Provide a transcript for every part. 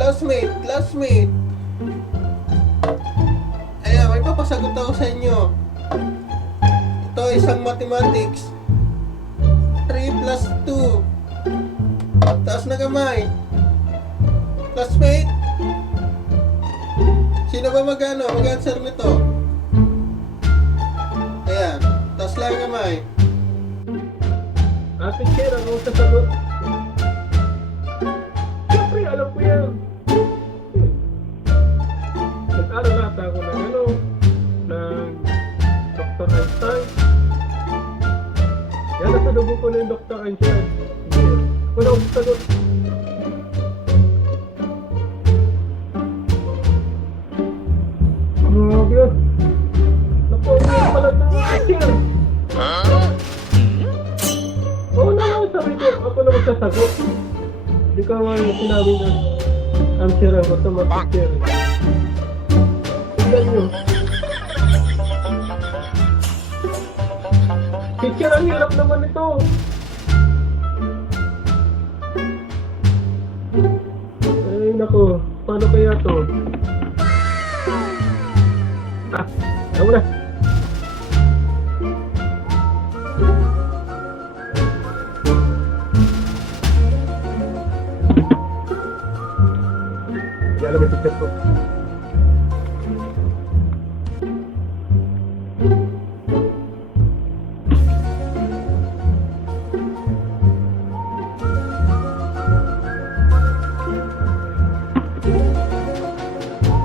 Classmate. Ayan, may papasagot ako sa inyo. Ito isang mathematics. 3 plus 2. Taas na kamay. Classmate? Sino ba mag-answer nito? Ayan, taas lang kamay. Teacher, ano ang sasagot? Siyempre, alam ko yan. Nag-aral nata ako ng Dr. Einstein. Yan, nasa dugo ko na yung Dr. Einstein. Wala akong sasagot. Grabe yan. Naku, ano pala ito, teacher? Oo naman, sabi ko, ako na magsasagot. Hindi ka nga yung sinabi na answer ang automatic yan. Tignan nyo. Teacher, ang hirap naman ito. Ay, naku. Paano kaya to? Ako na. Hindi alam yung teacher ko.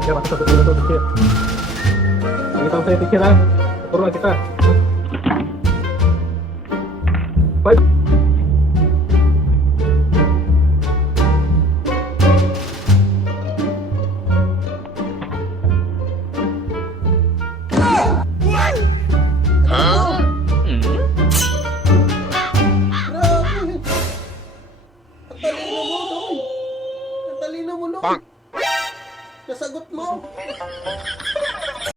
Kaya masasagot mo na ito, teacher. Pakita ko sa'yo, teacher, ha? Tuturuan kita. 5. Grabe. Ang talino mo, Noy. Nasagot mo.